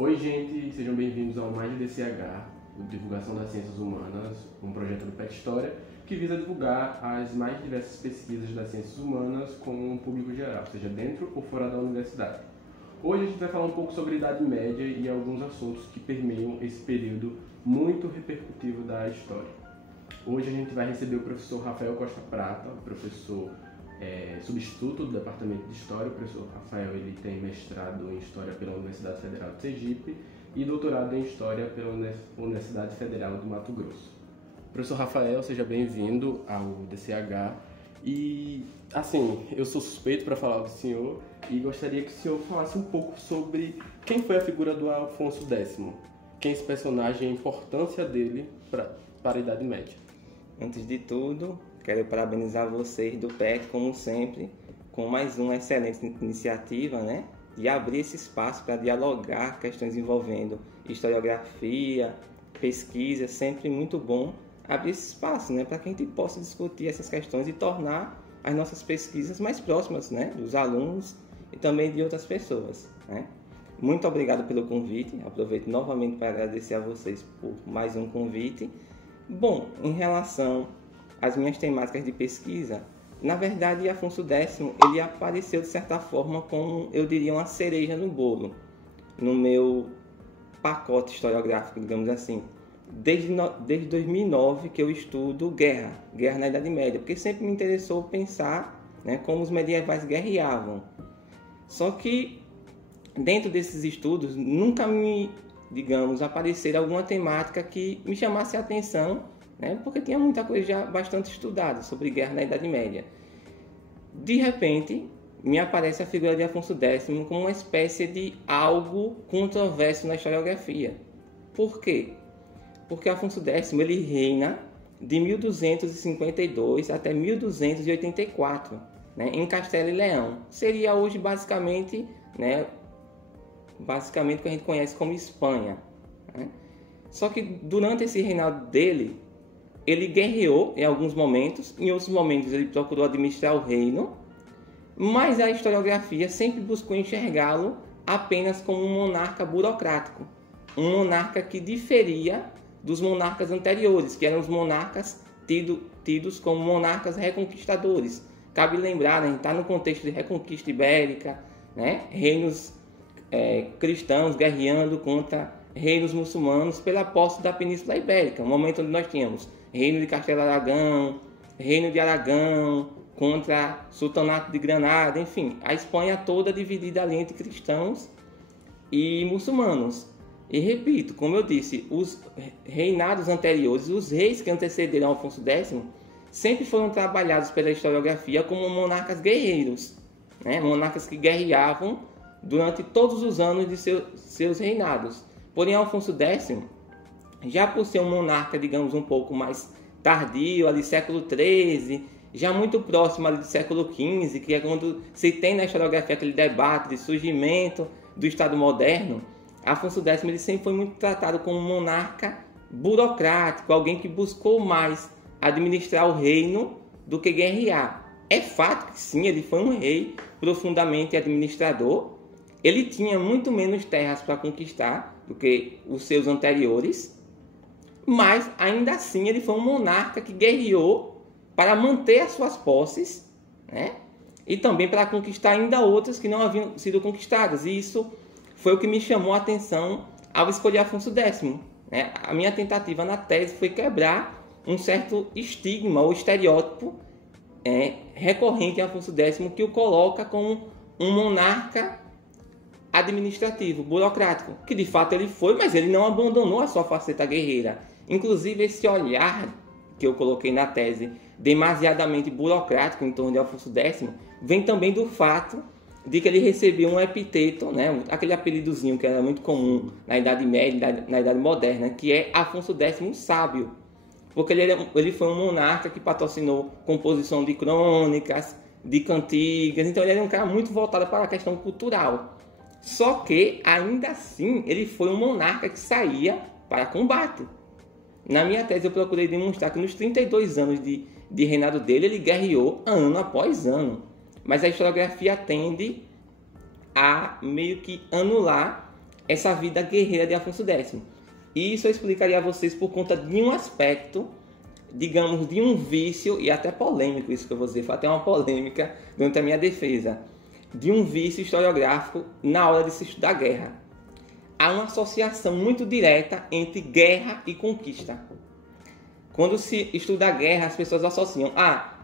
Oi, gente, sejam bem-vindos ao Mais de DCH, o Divulgação das Ciências Humanas, um projeto do PET História que visa divulgar as mais diversas pesquisas das ciências humanas com o público geral, seja dentro ou fora da universidade. Hoje a gente vai falar um pouco sobre a Idade Média e alguns assuntos que permeiam esse período muito repercutivo da história. Hoje a gente vai receber o professor Rafael Costa Prata, professor substituto do Departamento de História. O professor Rafael ele tem mestrado em História pela Universidade Federal de Sergipe e doutorado em História pela Universidade Federal do Mato Grosso. Professor Rafael, seja bem-vindo ao DCH. E, assim, eu sou suspeito para falar do senhor e gostaria que o senhor falasse um pouco sobre quem foi a figura do Afonso X, quem é esse personagem, a importância dele para a Idade Média. Antes de tudo, quero parabenizar vocês do PET, como sempre, com mais uma excelente iniciativa, né? De abrir esse espaço para dialogar questões envolvendo historiografia, pesquisa. É sempre muito bom abrir esse espaço, né? Para que a gente possa discutir essas questões e tornar as nossas pesquisas mais próximas, né? Dos alunos e também de outras pessoas, né? Muito obrigado pelo convite. Aproveito novamente para agradecer a vocês por mais um convite. Bom, em relação às minhas temáticas de pesquisa, na verdade, Afonso X ele apareceu de certa forma como, eu diria, uma cereja no bolo, no meu pacote historiográfico, digamos assim. Desde 2009 que eu estudo guerra na Idade Média, porque sempre me interessou pensar, né, como os medievais guerreavam. Só que dentro desses estudos nunca me, digamos, apareceram alguma temática que me chamasse a atenção, né, porque tinha muita coisa já bastante estudada sobre guerra na Idade Média. De repente, me aparece a figura de Afonso X como uma espécie de algo controverso na historiografia. Por quê? Porque Afonso X ele reina de 1252 até 1284, né, em Castela e Leão. Seria hoje basicamente, né, o que a gente conhece como Espanha, né? Só que durante esse reinado dele, ele guerreou em alguns momentos, em outros momentos ele procurou administrar o reino, mas a historiografia sempre buscou enxergá-lo apenas como um monarca burocrático, um monarca que diferia dos monarcas anteriores, que eram os monarcas tidos como monarcas reconquistadores. Cabe lembrar, né, a gente está no contexto de reconquista ibérica, né, reinos cristãos guerreando contra reinos muçulmanos pela posse da Península Ibérica, um momento onde nós tínhamos reino de Castelo Aragão, reino de Aragão contra sultanato de Granada, enfim, a Espanha toda dividida ali entre cristãos e muçulmanos. E repito, como eu disse, os reinados anteriores, os reis que antecederam Afonso X, sempre foram trabalhados pela historiografia como monarcas guerreiros, né? Monarcas que guerreavam durante todos os anos de seus reinados. Porém, Afonso X, já por ser um monarca, digamos, um pouco mais tardio, ali século XIII, já muito próximo ali do século XV, que é quando se tem na historiografia aquele debate de surgimento do Estado moderno, Afonso X ele sempre foi muito tratado como um monarca burocrático, alguém que buscou mais administrar o reino do que guerrear. É fato que sim, ele foi um rei profundamente administrador. Ele tinha muito menos terras para conquistar do que os seus anteriores, mas ainda assim ele foi um monarca que guerreou para manter as suas posses, né? E também para conquistar ainda outras que não haviam sido conquistadas. E isso foi o que me chamou a atenção ao escolher Afonso X, né? A minha tentativa na tese foi quebrar um certo estigma ou estereótipo recorrente em Afonso X, que o coloca como um monarca administrativo, burocrático, que de fato ele foi, mas ele não abandonou a sua faceta guerreira. Inclusive esse olhar que eu coloquei na tese, demasiadamente burocrático em torno de Afonso X, vem também do fato de que ele recebeu um epiteto, né, aquele apelidozinho que era muito comum na Idade Média, na Idade Moderna, que é Afonso X Sábio, porque ele foi um monarca que patrocinou composição de crônicas, de cantigas, então ele era um cara muito voltado para a questão cultural. Só que, ainda assim, ele foi um monarca que saía para combate. Na minha tese eu procurei demonstrar que nos 32 anos de reinado dele, ele guerreou ano após ano. Mas a historiografia tende a meio que anular essa vida guerreira de Afonso X. E isso eu explicaria a vocês por conta de um aspecto, digamos, de um vício, e até polêmico isso que eu vou dizer, foi até uma polêmica durante a minha defesa, de um vício historiográfico na hora de se estudar guerra. Há uma associação muito direta entre guerra e conquista. Quando se estuda a guerra, as pessoas associam,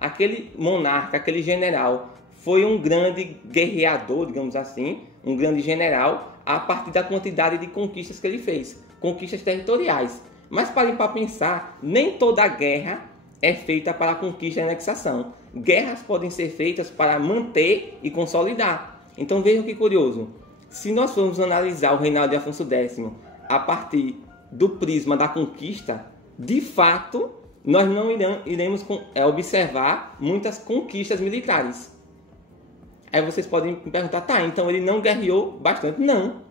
aquele monarca, aquele general, foi um grande guerreador, digamos assim, um grande general, a partir da quantidade de conquistas que ele fez, conquistas territoriais. Mas parem para pensar, nem toda guerra é feita para a conquista e anexação. Guerras podem ser feitas para manter e consolidar. Então vejam que curioso, se nós formos analisar o reinado de Afonso X a partir do prisma da conquista, de fato, nós não iremos observar muitas conquistas militares. Aí vocês podem me perguntar, então ele não guerreou bastante? Não.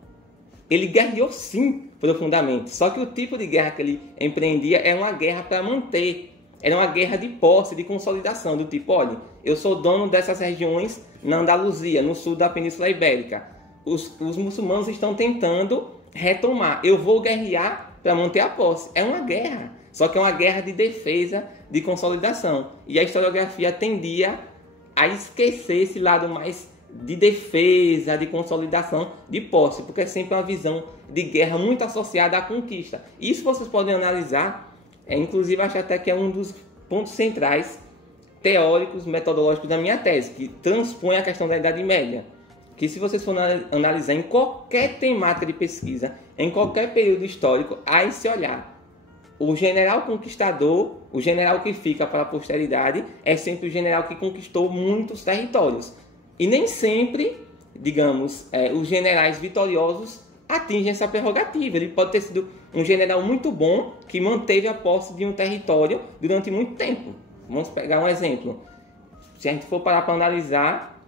Ele guerreou sim, profundamente. Só que o tipo de guerra que ele empreendia é uma guerra para manter. Era uma guerra de posse, de consolidação, do tipo, olha, eu sou dono dessas regiões na Andaluzia, no sul da Península Ibérica. Os muçulmanos estão tentando retomar. Eu vou guerrear para manter a posse. É uma guerra, só que é uma guerra de defesa, de consolidação. E a historiografia tendia a esquecer esse lado mais de defesa, de consolidação, de posse, porque é sempre uma visão de guerra muito associada à conquista. Isso vocês podem analisar, inclusive acho até que é um dos pontos centrais teóricos, metodológicos da minha tese, que transpõe a questão da Idade Média. Que se vocês forem analisar em qualquer temática de pesquisa, em qualquer período histórico, há esse olhar. O general conquistador, o general que fica para a posteridade, é sempre o general que conquistou muitos territórios. E nem sempre, digamos, os generais vitoriosos atingem essa prerrogativa. Ele pode ter sido um general muito bom que manteve a posse de um território durante muito tempo. Vamos pegar um exemplo. Se a gente for parar para analisar,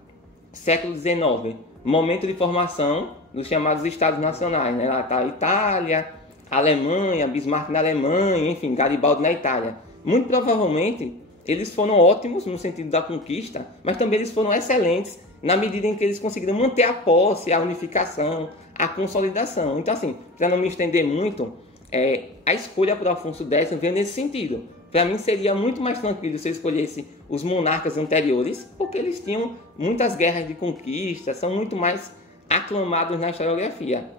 século XIX, momento de formação dos chamados Estados Nacionais, né? Lá está a Itália, a Alemanha, Bismarck na Alemanha, enfim, Garibaldi na Itália. Muito provavelmente eles foram ótimos no sentido da conquista, mas também eles foram excelentes na medida em que eles conseguiram manter a posse, a unificação, a consolidação. Então, assim, para não me estender muito, a escolha por Afonso X vem nesse sentido. Para mim seria muito mais tranquilo se eu escolhesse os monarcas anteriores, porque eles tinham muitas guerras de conquista, são muito mais aclamados na historiografia.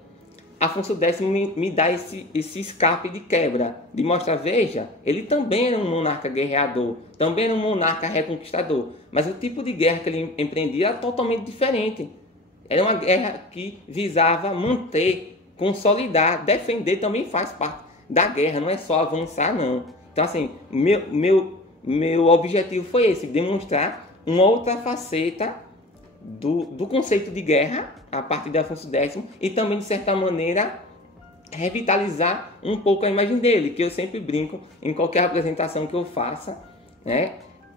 Afonso X me dá esse escape de quebra, de mostrar, veja, ele também era um monarca guerreador, também era um monarca reconquistador, mas o tipo de guerra que ele empreendia era totalmente diferente. Era uma guerra que visava manter, consolidar, defender, também faz parte da guerra, não é só avançar, não. Então, assim, meu objetivo foi esse, demonstrar uma outra faceta do conceito de guerra a partir de Afonso X e também, de certa maneira, revitalizar um pouco a imagem dele, que eu sempre brinco em qualquer apresentação que eu faça, né?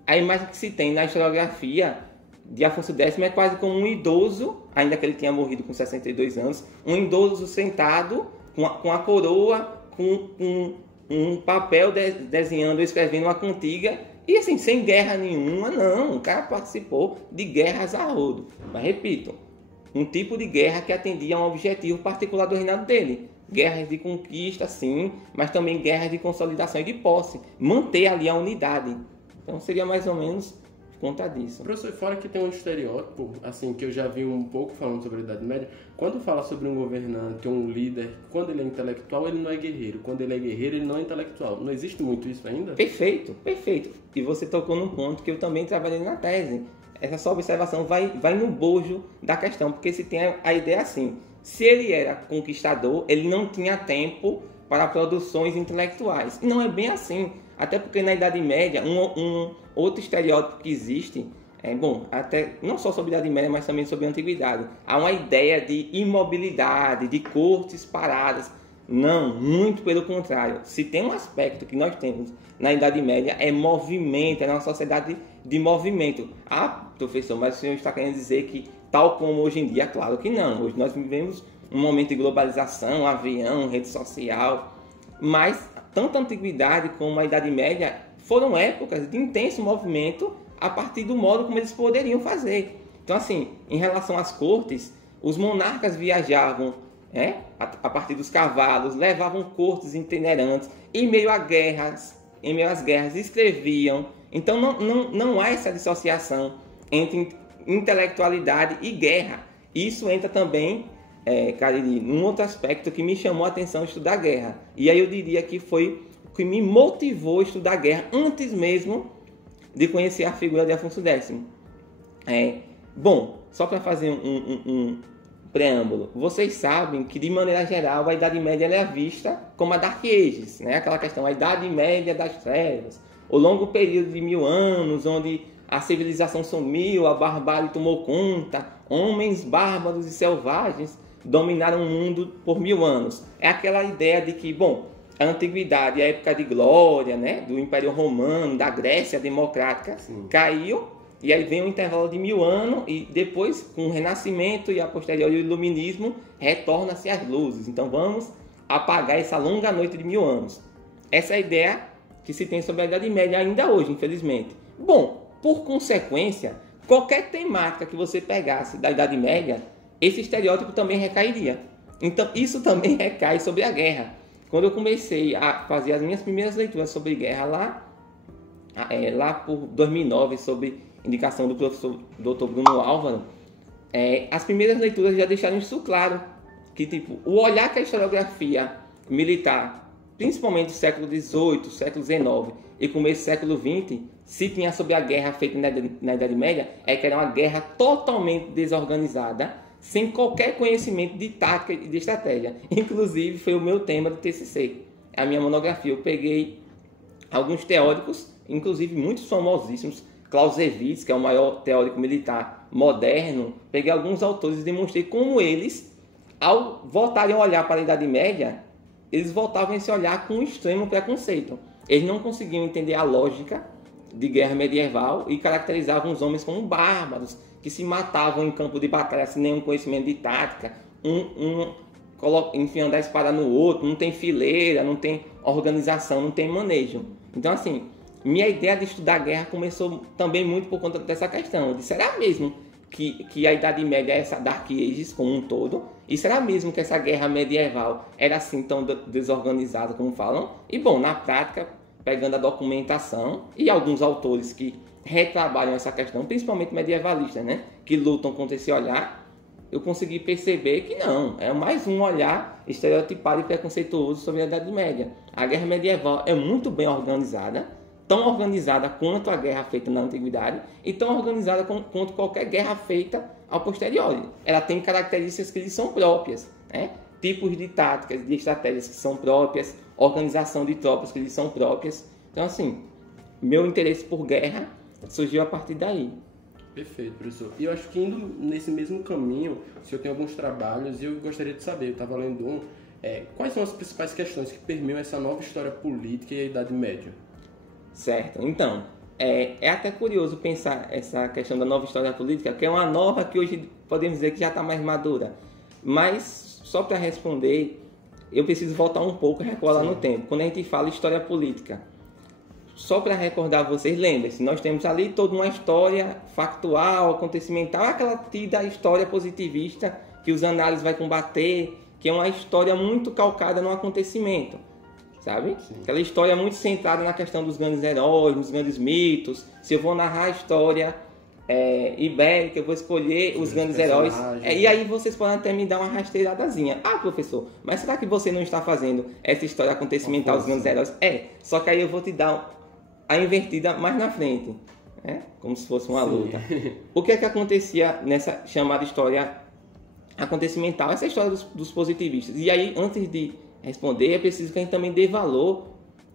A imagem que se tem na historiografia de Afonso X é quase como um idoso, ainda que ele tenha morrido com 62 anos, um idoso sentado com a coroa, com um papel desenhando, escrevendo uma cantiga, e assim, sem guerra nenhuma, não. O cara participou de guerras a rodo. Mas repito, um tipo de guerra que atendia a um objetivo particular do reinado dele. Guerras de conquista, sim, mas também guerras de consolidação e de posse. Manter ali a unidade. Então seria mais ou menos conta disso. Professor, fora que tem um estereótipo, assim, que eu já vi um pouco falando sobre a Idade Média, quando fala sobre um governante ou um líder, quando ele é intelectual, ele não é guerreiro. Quando ele é guerreiro, ele não é intelectual. Não existe muito isso ainda? Perfeito, perfeito. E você tocou num ponto que eu também trabalhei na tese. Essa sua observação vai no bojo da questão, porque se tem a ideia assim, se ele era conquistador, ele não tinha tempo para produções intelectuais. E não é bem assim. Até porque na Idade Média, um outro estereótipo que existe, até não só sobre a Idade Média, mas também sobre a Antiguidade, há uma ideia de imobilidade, de cortes paradas. Não, muito pelo contrário. Se tem um aspecto que nós temos na Idade Média, é movimento, é uma sociedade de movimento. Professor, mas o senhor está querendo dizer que, tal como hoje em dia? Claro que não. Hoje nós vivemos um momento de globalização, avião, rede social, mas tanto a Antiguidade como a Idade Média foram épocas de intenso movimento a partir do modo como eles poderiam fazer. Então, assim, em relação às cortes, os monarcas viajavam a partir dos cavalos, levavam cortes itinerantes, em meio às guerras escreviam. Então não há essa dissociação entre intelectualidade e guerra. Isso entra também, Cariri, num outro aspecto que me chamou a atenção estudar guerra. E aí eu diria que foi o que me motivou a estudar guerra antes mesmo de conhecer a figura de Afonso X. Bom, só para fazer um preâmbulo, vocês sabem que, de maneira geral, a Idade Média é vista como a Dark Ages, né? Aquela questão, a Idade Média das Trevas, o longo período de 1000 anos, onde a civilização sumiu, a barbárie tomou conta, homens bárbaros e selvagens dominaram o mundo por 1000 anos. É aquela ideia de que, bom, a Antiguidade, a época de glória, né, do Império Romano, da Grécia democrática, caiu, e aí vem um intervalo de 1000 anos, e depois, com o Renascimento e a posterior Iluminismo, retorna-se as luzes. Então vamos apagar essa longa noite de 1000 anos. Essa é a ideia que se tem sobre a Idade Média ainda hoje, infelizmente. Bom, por consequência, qualquer temática que você pegasse da Idade Média, esse estereótipo também recairia. Então isso também recai sobre a guerra. Quando eu comecei a fazer as minhas primeiras leituras sobre guerra lá por 2009, sobre indicação do professor Dr. Bruno Álvaro, as primeiras leituras já deixaram isso claro, que tipo, o olhar que a historiografia militar, principalmente do século XVIII, século XIX e começo do século XX, se tinha sobre a guerra feita na Idade Média, que era uma guerra totalmente desorganizada, sem qualquer conhecimento de tática e de estratégia. Inclusive, foi o meu tema do TCC, a minha monografia. Eu peguei alguns teóricos, inclusive muitos famosíssimos, Clausewitz, que é o maior teórico militar moderno, peguei alguns autores e demonstrei como eles, ao voltarem a olhar para a Idade Média, eles voltavam a se olhar com um extremo preconceito. Eles não conseguiam entender a lógica de guerra medieval e caracterizavam os homens como bárbaros, que se matavam em campo de batalha sem nenhum conhecimento de tática, enfiando a espada no outro, não tem fileira, não tem organização, não tem manejo. Então, assim, minha ideia de estudar guerra começou também muito por conta dessa questão. Eu disse, será mesmo que a Idade Média é essa Dark Ages como um todo? E será mesmo que essa guerra medieval era assim tão desorganizada como falam? E, bom, na prática, pegando a documentação e alguns autores que retrabalham essa questão, principalmente medievalistas, né, que lutam contra esse olhar, eu consegui perceber que não, é mais um olhar estereotipado e preconceituoso sobre a Idade Média. A guerra medieval é muito bem organizada, tão organizada quanto a guerra feita na Antiguidade e tão organizada quanto qualquer guerra feita ao posteriori. Ela tem características que lhe são próprias, né? Tipos de táticas, de estratégias que são próprias, organização de tropas que lhe são próprias. Então, assim, meu interesse por guerra surgiu a partir daí. Perfeito, professor. E eu acho que indo nesse mesmo caminho, o senhor tem alguns trabalhos e eu gostaria de saber, eu estava lendo quais são as principais questões que permeiam essa nova história política e a Idade Média? Certo, então, é até curioso pensar essa questão da nova história política, que é uma nova que hoje podemos dizer que já está mais madura. Mas, só para responder, eu preciso voltar um pouco e recuar lá no tempo. Quando a gente fala história política, só para recordar vocês, lembrem-se, nós temos ali toda uma história factual, acontecimental, aquela tida história positivista que os análises vai combater, que é uma história muito calcada no acontecimento, sabe? Sim. Aquela história muito centrada na questão dos grandes heróis, dos grandes mitos. Se eu vou narrar a história ibérica, eu vou escolher os grandes heróis. E aí vocês podem até me dar uma rasteiradazinha. Ah, professor, mas será que você não está fazendo essa história acontecimental dos grandes heróis? Só que aí eu vou te dar a invertida mais na frente, né? Como se fosse uma luta. O que é que acontecia nessa chamada história acontecimental? Essa história dos positivistas. E aí, antes de responder, é preciso que a gente também dê valor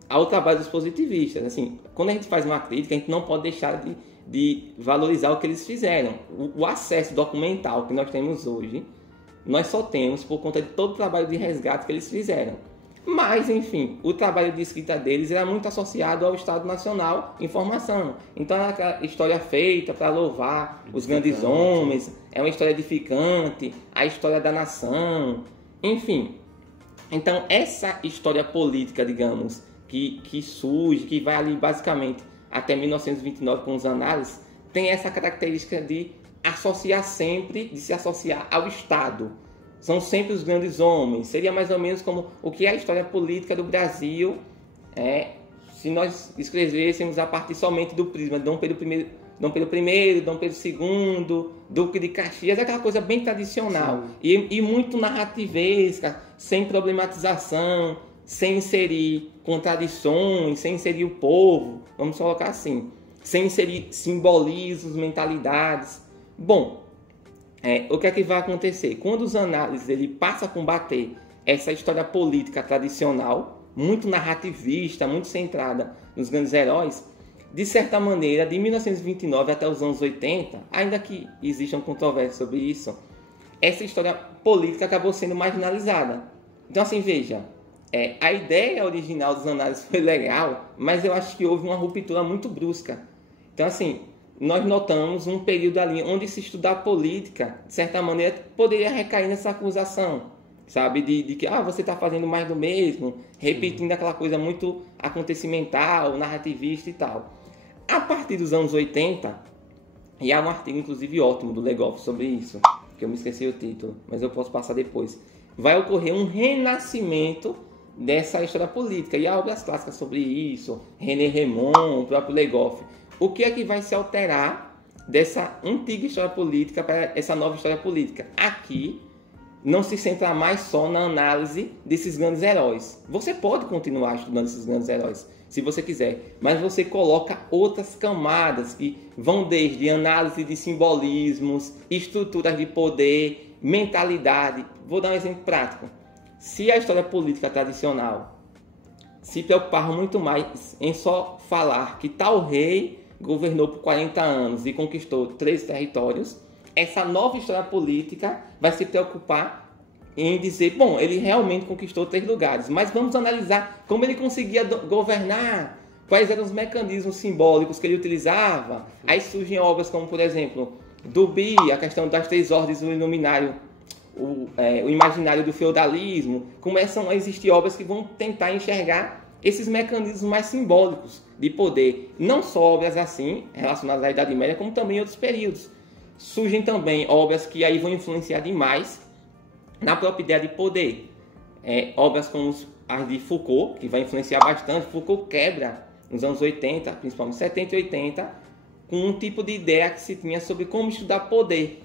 ao trabalho dos positivistas. Assim, quando a gente faz uma crítica, a gente não pode deixar de valorizar o que eles fizeram. O acesso documental que nós temos hoje, nós só temos por conta de todo o trabalho de resgate que eles fizeram. Mas, enfim, o trabalho de escrita deles era muito associado ao Estado Nacional em formação. Então, era aquela história feita para louvar os grandes homens, é uma história edificante, a história da nação, enfim. Então, essa história política, digamos, que surge, que vai ali basicamente até 1929 com os análises, tem essa característica de associar sempre, de se associar ao Estado. são sempre os grandes homens. Seria mais ou menos como o que é a história política do Brasil, se nós escrevêssemos a partir somente do prisma de Dom Pedro I, Dom Pedro II, Duque de Caxias, aquela coisa bem tradicional e muito narrativesca, sem problematização, sem inserir contradições, sem inserir o povo, vamos colocar assim, sem inserir simbolismos, mentalidades. Bom, o que é que vai acontecer? Quando os análises ele passa a combater essa história política tradicional, muito narrativista, muito centrada nos grandes heróis, de certa maneira, de 1929 até os anos 80, ainda que existam controvérsias sobre isso, essa história política acabou sendo marginalizada. Então, assim, veja, a ideia original dos análises foi legal, mas eu acho que houve uma ruptura muito brusca. Então, assim, nós notamos um período ali onde se estudar política, de certa maneira, poderia recair nessa acusação, sabe? De que você está fazendo mais do mesmo, repetindo aquela coisa muito acontecimental, narrativista e tal. A partir dos anos 80, e há um artigo, inclusive, ótimo do Legoff sobre isso, que eu me esqueci o título, mas eu posso passar depois, vai ocorrer um renascimento dessa história política. E há obras clássicas sobre isso, René Rémond, o próprio Legoff. O que é que vai se alterar dessa antiga história política para essa nova história política? Aqui não se centra mais só na análise desses grandes heróis. Você pode continuar estudando esses grandes heróis, se você quiser, mas você coloca outras camadas que vão desde análise de simbolismos, estruturas de poder, mentalidade. Vou dar um exemplo prático. Se a história política tradicional se preocupar muito mais em só falar que tal rei governou por 40 anos e conquistou 3 territórios, essa nova história política vai se preocupar em dizer, bom, ele realmente conquistou 3 lugares, mas vamos analisar como ele conseguia governar, quais eram os mecanismos simbólicos que ele utilizava. Aí surgem obras como, por exemplo, Duby, a questão das 3 ordens do iluminário, o imaginário do feudalismo. Começam a existir obras que vão tentar enxergar esses mecanismos mais simbólicos de poder, não só obras assim, relacionadas à Idade Média, como também em outros períodos. Surgem também obras que aí vão influenciar demais na própria ideia de poder. Obras como as de Foucault, que vai influenciar bastante. Foucault quebra, nos anos 80, principalmente 70 e 80, com um tipo de ideia que se tinha sobre como estudar poder.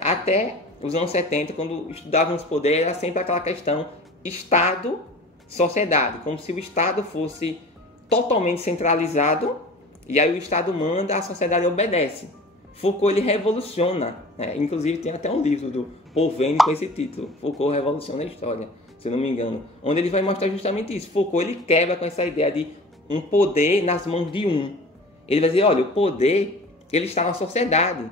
Até os anos 70, quando estudávamos poder, era sempre aquela questão Estado-sociedade, como se o Estado fosse totalmente centralizado, e aí o Estado manda, a sociedade obedece. Foucault ele revoluciona, inclusive tem até um livro do Paul Veyne com esse título, Foucault revoluciona a história, se eu não me engano, onde ele vai mostrar justamente isso. Foucault ele quebra com essa ideia de um poder nas mãos de um. Ele vai dizer, olha, o poder ele está na sociedade,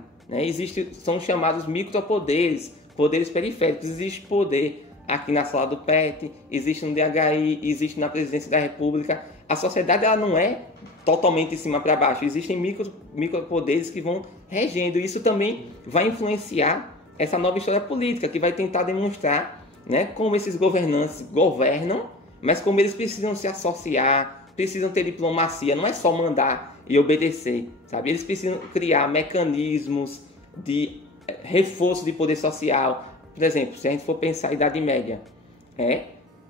são chamados micropoderes, poderes periféricos. Existe poder aqui na sala do PET, existe no DHI, existe na presidência da República. A sociedade ela não é totalmente de cima para baixo, existem micropoderes que vão regendo. Isso também vai influenciar essa nova história política, que vai tentar demonstrar como esses governantes governam, mas como eles precisam se associar, precisam ter diplomacia, não é só mandar e obedecer, sabe? Eles precisam criar mecanismos de reforço de poder social. Por exemplo, se a gente for pensar em Idade Média,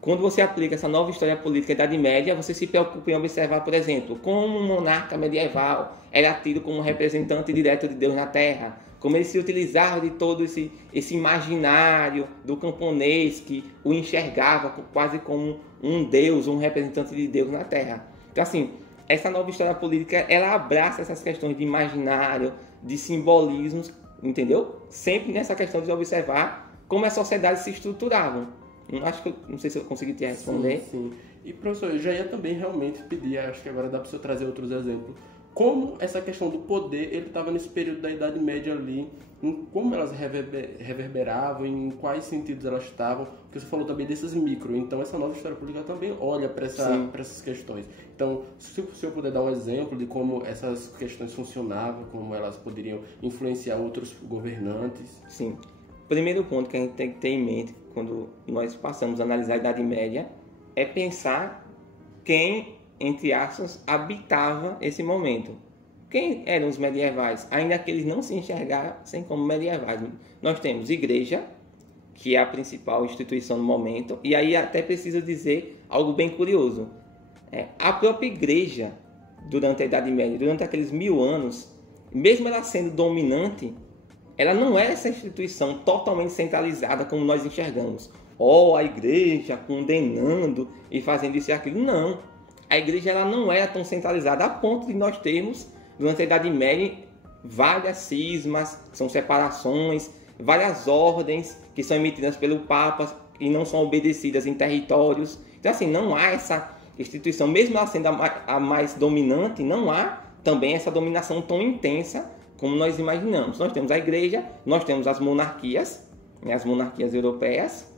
quando você aplica essa nova história política da Idade Média, você se preocupa em observar, por exemplo, como um monarca medieval era tido como representante direto de Deus na Terra, como ele se utilizava de todo esse imaginário do camponês que o enxergava quase como um Deus, um representante de Deus na Terra. Então, assim, essa nova história política, ela abraça essas questões de imaginário, de simbolismos, entendeu? Sempre nessa questão de observar como as sociedades se estruturavam. Não sei se eu consegui te responder. Sim. E, professor, eu já ia também realmente pedir, acho que agora dá para o senhor trazer outros exemplos, como essa questão do poder, ele estava nesse período da Idade Média ali, como elas reverberavam, em quais sentidos elas estavam, porque você falou também desses micro, então essa nova história política também olha para essas questões. Então, se o senhor puder dar um exemplo de como essas questões funcionavam, como elas poderiam influenciar outros governantes. Sim. O primeiro ponto que a gente tem que ter em mente quando nós passamos a analisar a Idade Média é pensar quem, entre aspas, habitava esse momento. Quem eram os medievais? Ainda que eles não se enxergassem como medievais. Nós temos igreja, que é a principal instituição no momento. E aí até preciso dizer algo bem curioso. A própria igreja, durante a Idade Média, durante aqueles 1000 anos, mesmo ela sendo dominante, ela não é essa instituição totalmente centralizada como nós enxergamos. A igreja condenando e fazendo isso e aquilo. Não. A igreja ela não era tão centralizada a ponto de nós termos, durante a Idade Média, várias cismas, que são separações, várias ordens que são emitidas pelo Papa e não são obedecidas em territórios. Então, assim, não há essa instituição, mesmo ela sendo a mais dominante, não há também essa dominação tão intensa como nós imaginamos. Nós temos a igreja, nós temos as monarquias, né, as monarquias europeias,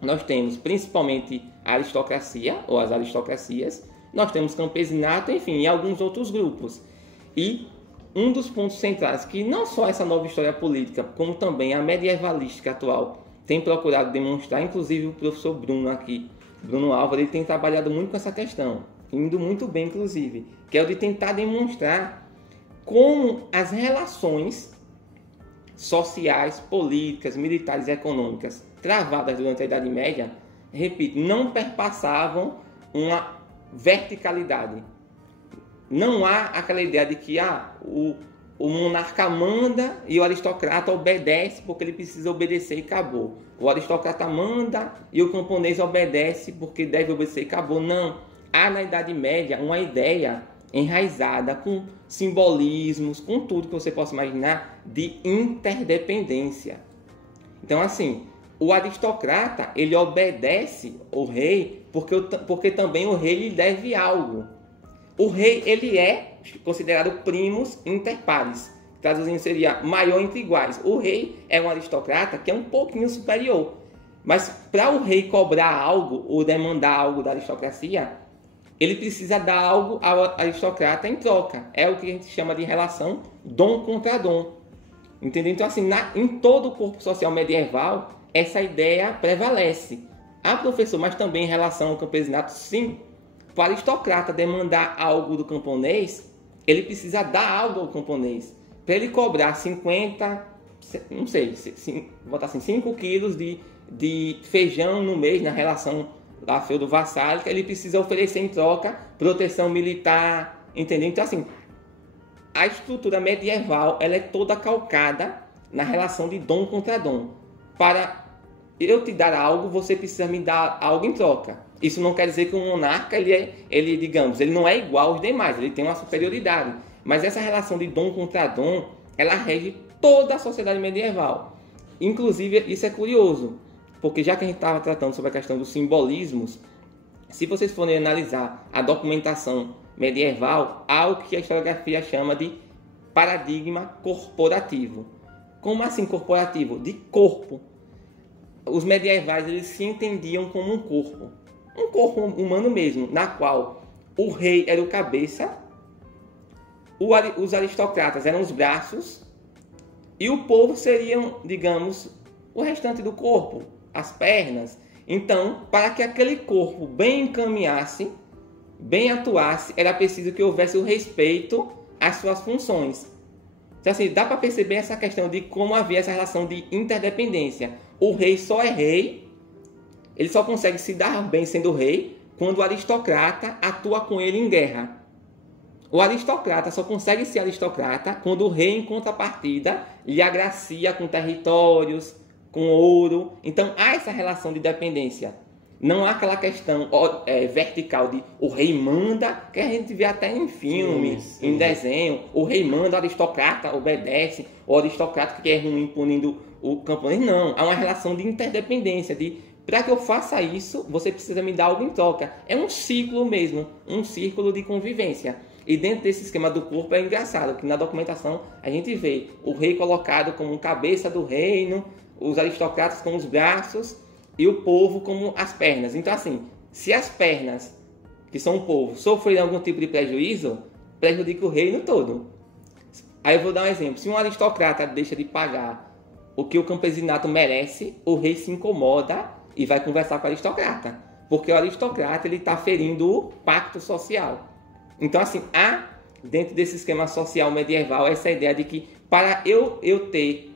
nós temos principalmente a aristocracia, ou as aristocracias, nós temos campesinato, enfim, e alguns outros grupos. E um dos pontos centrais que não só essa nova história política, como também a medievalística atual tem procurado demonstrar, inclusive o professor Bruno aqui, Bruno Álvaro, ele tem trabalhado muito com essa questão, indo muito bem inclusive, que é o de tentar demonstrar como as relações sociais, políticas, militares e econômicas travadas durante a Idade Média, repito, não perpassavam uma verticalidade. Não há aquela ideia de que o monarca manda e o aristocrata obedece porque ele precisa obedecer e acabou. O aristocrata manda e o camponês obedece porque deve obedecer e acabou. Não. Há na Idade Média uma ideia enraizada com simbolismos, com tudo que você possa imaginar, de interdependência. Então, assim, o aristocrata, ele obedece ao rei porque também o rei lhe deve algo. O rei, ele é considerado primus inter pares, traduzindo seria maior entre iguais. O rei é um aristocrata que é um pouquinho superior, mas para o rei cobrar algo ou demandar algo da aristocracia, ele precisa dar algo ao aristocrata em troca. É o que a gente chama de relação dom contra dom. Entendeu? Então, assim, em todo o corpo social medieval, essa ideia prevalece. Professor, mas também em relação ao campesinato, sim. Para o aristocrata demandar algo do camponês, ele precisa dar algo ao camponês. Para ele cobrar 50, não sei, botar assim, 5 quilos de feijão no mês, na relação da feudo-vassálica, ele precisa oferecer em troca proteção militar, entendeu? Então, assim, a estrutura medieval, ela é toda calcada na relação de dom contra dom. Para eu te dar algo, você precisa me dar algo em troca. Isso não quer dizer que um monarca, ele não é igual aos demais, ele tem uma superioridade. Mas essa relação de dom contra dom, ela rege toda a sociedade medieval. Inclusive, isso é curioso, porque já que a gente estava tratando sobre a questão dos simbolismos, se vocês forem analisar a documentação medieval, há o que a historiografia chama de paradigma corporativo. Como assim corporativo? De corpo. Os medievais, eles se entendiam como um corpo humano mesmo, na qual o rei era o cabeça, os aristocratas eram os braços e o povo seriam, digamos, o restante do corpo, as pernas. Então, para que aquele corpo bem encaminhasse, bem atuasse, era preciso que houvesse o respeito às suas funções. Então, assim, dá para perceber essa questão de como havia essa relação de interdependência. O rei só é rei, ele só consegue se dar bem sendo rei quando o aristocrata atua com ele em guerra. O aristocrata só consegue ser aristocrata quando o rei, em contrapartida, lhe agracia com territórios, com ouro. Então, há essa relação de dependência. Não há aquela questão vertical de o rei manda, que a gente vê até em filme, sim. Em desenho. O rei manda, o aristocrata obedece, o aristocrata que é ruim punindo o camponês. Não, há uma relação de interdependência, para que eu faça isso, você precisa me dar algo em troca. É um ciclo mesmo, um círculo de convivência. E dentro desse esquema do corpo é engraçado, que na documentação a gente vê o rei colocado como cabeça do reino, os aristocratas como os braços e o povo como as pernas. Então, assim, se as pernas, que são o povo, sofrerem algum tipo de prejuízo, prejudica o reino todo. Aí eu vou dar um exemplo. Se um aristocrata deixa de pagar o que o campesinato merece, o rei se incomoda e vai conversar com o aristocrata. Porque o aristocrata está ferindo o pacto social. Então, assim, dentro desse esquema social medieval, essa ideia de que para eu ter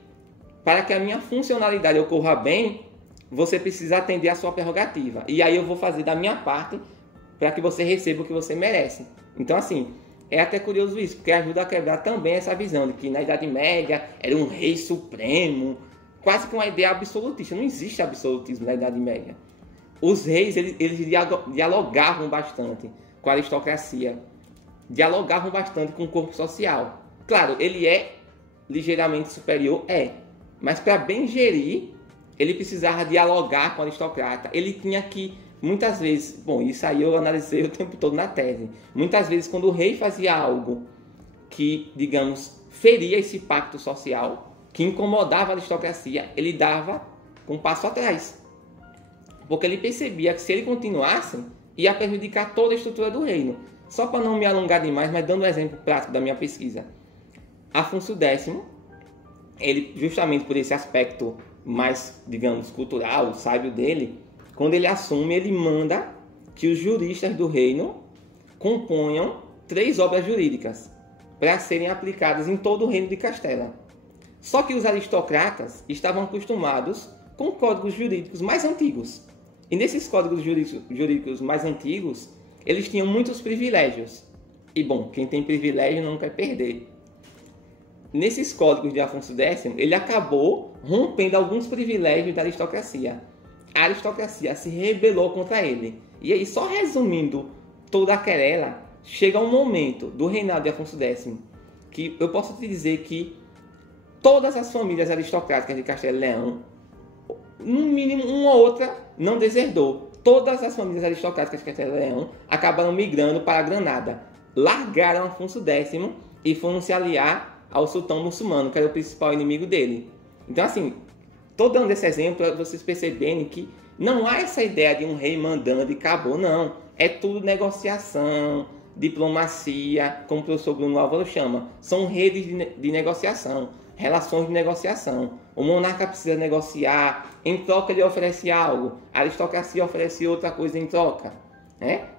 para que a minha funcionalidade ocorra bem, você precisa atender a sua prerrogativa. E aí eu vou fazer da minha parte para que você receba o que você merece. Então, assim, é até curioso isso, porque ajuda a quebrar também essa visão de que na Idade Média era um rei supremo, quase que uma ideia absolutista. Não existe absolutismo na Idade Média. Os reis, eles dialogavam bastante com a aristocracia, dialogavam bastante com o corpo social. Claro, ele é ligeiramente superior, mas para bem gerir, ele precisava dialogar com o aristocrata. Ele tinha que, muitas vezes, bom, isso aí eu analisei o tempo todo na tese. Muitas vezes, quando o rei fazia algo que, digamos, feria esse pacto social, que incomodava a aristocracia, ele dava um passo atrás. Porque ele percebia que se ele continuasse, ia prejudicar toda a estrutura do reino. Só para não me alongar demais, mas dando um exemplo prático da minha pesquisa. Afonso X, ele, justamente por esse aspecto mais, digamos, cultural, sábio dele, quando ele assume, ele manda que os juristas do reino componham 3 obras jurídicas para serem aplicadas em todo o reino de Castela. Só que os aristocratas estavam acostumados com códigos jurídicos mais antigos. E nesses códigos jurídicos mais antigos, eles tinham muitos privilégios. E, bom, quem tem privilégio não quer perder. Nesses códigos de Afonso X, ele acabou rompendo alguns privilégios da aristocracia. A aristocracia se rebelou contra ele. E aí, só resumindo toda a querela, chega um momento do reinado de Afonso X que eu posso te dizer que todas as famílias aristocráticas de Castelo e Leão, no mínimo uma ou outra, não deserdou. Todas as famílias aristocráticas de Castelo e Leão acabaram migrando para a Granada. Largaram Afonso X e foram se aliar ao sultão muçulmano, que era o principal inimigo dele. Então, assim, estou dando esse exemplo para vocês perceberem que não há essa ideia de um rei mandando e acabou, não. É tudo negociação, diplomacia, como o professor Bruno Álvaro chama. São redes de negociação, relações de negociação. O monarca precisa negociar, em troca ele oferece algo, a aristocracia oferece outra coisa em troca.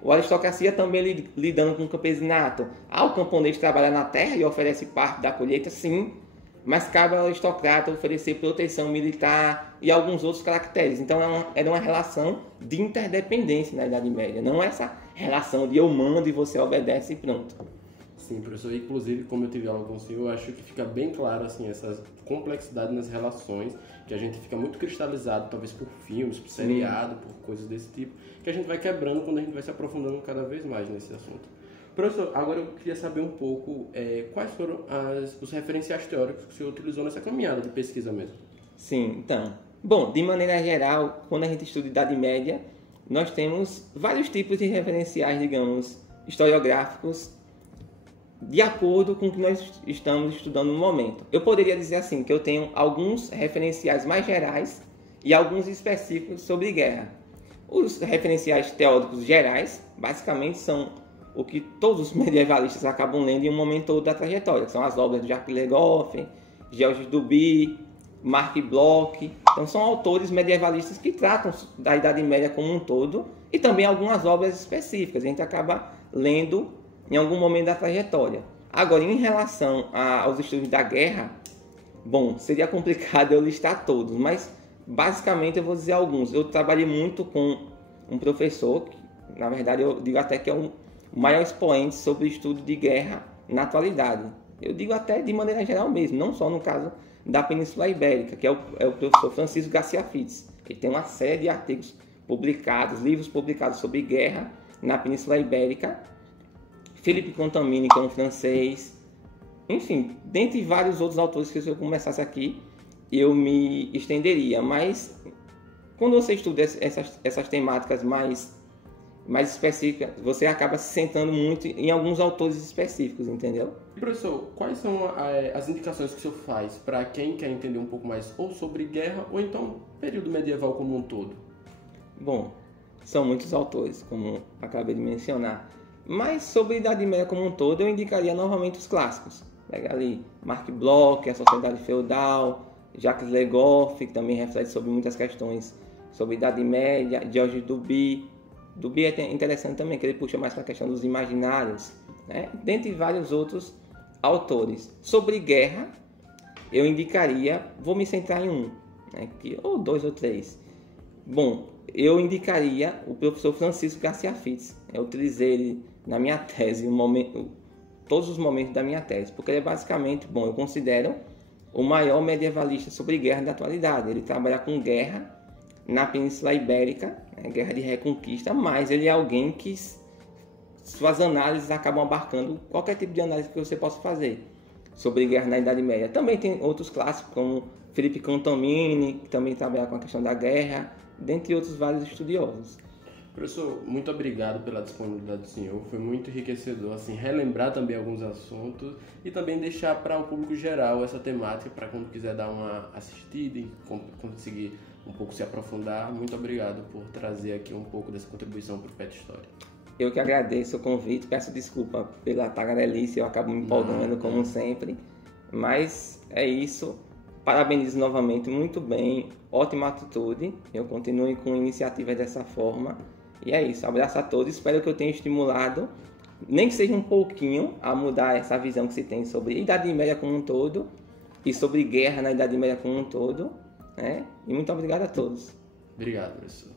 O aristocracia também lidando com o campesinato. O camponês trabalha na terra e oferece parte da colheita, sim, mas cabe ao aristocrata oferecer proteção militar e alguns outros caracteres. Então era uma relação de interdependência na Idade Média, não essa relação de eu mando e você obedece e pronto. Sim, professor. Inclusive, como eu tive aula com o senhor, eu acho que fica bem claro assim, essa complexidade nas relações, que a gente fica muito cristalizado, talvez por filmes, por seriado, por coisas desse tipo, que a gente vai quebrando quando a gente vai se aprofundando cada vez mais nesse assunto. Professor, agora eu queria saber um pouco quais foram os referenciais teóricos que o senhor utilizou nessa caminhada de pesquisa mesmo. Sim, então. Bom, de maneira geral, quando a gente estuda Idade Média, nós temos vários tipos de referenciais, digamos, historiográficos, de acordo com o que nós estamos estudando no momento. Eu poderia dizer assim, que eu tenho alguns referenciais mais gerais e alguns específicos sobre guerra. Os referenciais teóricos gerais, basicamente, são o que todos os medievalistas acabam lendo em um momento ou da trajetória, que são as obras de Jacques Le Goff, Georges Duby, Marc Bloch. Então são autores medievalistas que tratam da Idade Média como um todo e também algumas obras específicas. A gente acaba lendo em algum momento da trajetória. Agora, em relação aos estudos da guerra, bom, seria complicado eu listar todos, mas basicamente eu vou dizer alguns. Eu trabalhei muito com um professor, que, na verdade eu digo até que é o maior expoente sobre o estudo de guerra na atualidade. Eu digo até de maneira geral mesmo, não só no caso da Península Ibérica, que é o professor Francisco Garcia Fitz. Ele tem uma série de artigos publicados, livros publicados sobre guerra na Península Ibérica. Philippe Contamine, que é um francês. Enfim, dentre vários outros autores que se eu começasse aqui, eu me estenderia. Mas quando você estuda essas temáticas mais específicas, você acaba se sentando muito em alguns autores específicos, entendeu? Professor, quais são as indicações que o senhor faz para quem quer entender um pouco mais ou sobre guerra ou então período medieval como um todo? Bom, são muitos autores, como acabei de mencionar. Mas sobre a Idade Média como um todo, eu indicaria novamente os clássicos. Pega ali Marc Bloch, a Sociedade Feudal, Jacques Le Goff, que também reflete sobre muitas questões sobre a Idade Média, Georges Duby. Duby é interessante também, que ele puxa mais para a questão dos imaginários, né? Dentre vários outros autores. Sobre guerra, eu indicaria, vou me centrar em um, né, ou dois ou três. Bom, eu indicaria o professor Francisco Garcia Fitz. Eu utilizei ele na minha tese, todos os momentos da minha tese, porque ele é basicamente, bom, eu considero o maior medievalista sobre guerra da atualidade. Ele trabalha com guerra na Península Ibérica, né, guerra de reconquista, mas ele é alguém que suas análises acabam abarcando qualquer tipo de análise que você possa fazer sobre guerra na Idade Média. Também tem outros clássicos como Felipe Contamine, que também trabalha com a questão da guerra, dentre outros vários estudiosos. Professor, muito obrigado pela disponibilidade do senhor. Foi muito enriquecedor, assim, relembrar também alguns assuntos e também deixar para o público geral essa temática para quando quiser dar uma assistida e conseguir um pouco se aprofundar. Muito obrigado por trazer aqui um pouco dessa contribuição para o PET História. Eu que agradeço o convite, peço desculpa pela tagarelice, eu acabo me empolgando como sempre, mas é isso. Parabenizo novamente, muito bem, ótima atitude, eu continuo com iniciativas dessa forma. E é isso, abraço a todos, espero que eu tenha estimulado, nem que seja um pouquinho, a mudar essa visão que se tem sobre a Idade Média como um todo e sobre guerra na Idade Média como um todo, né? E muito obrigado a todos. Obrigado, professor.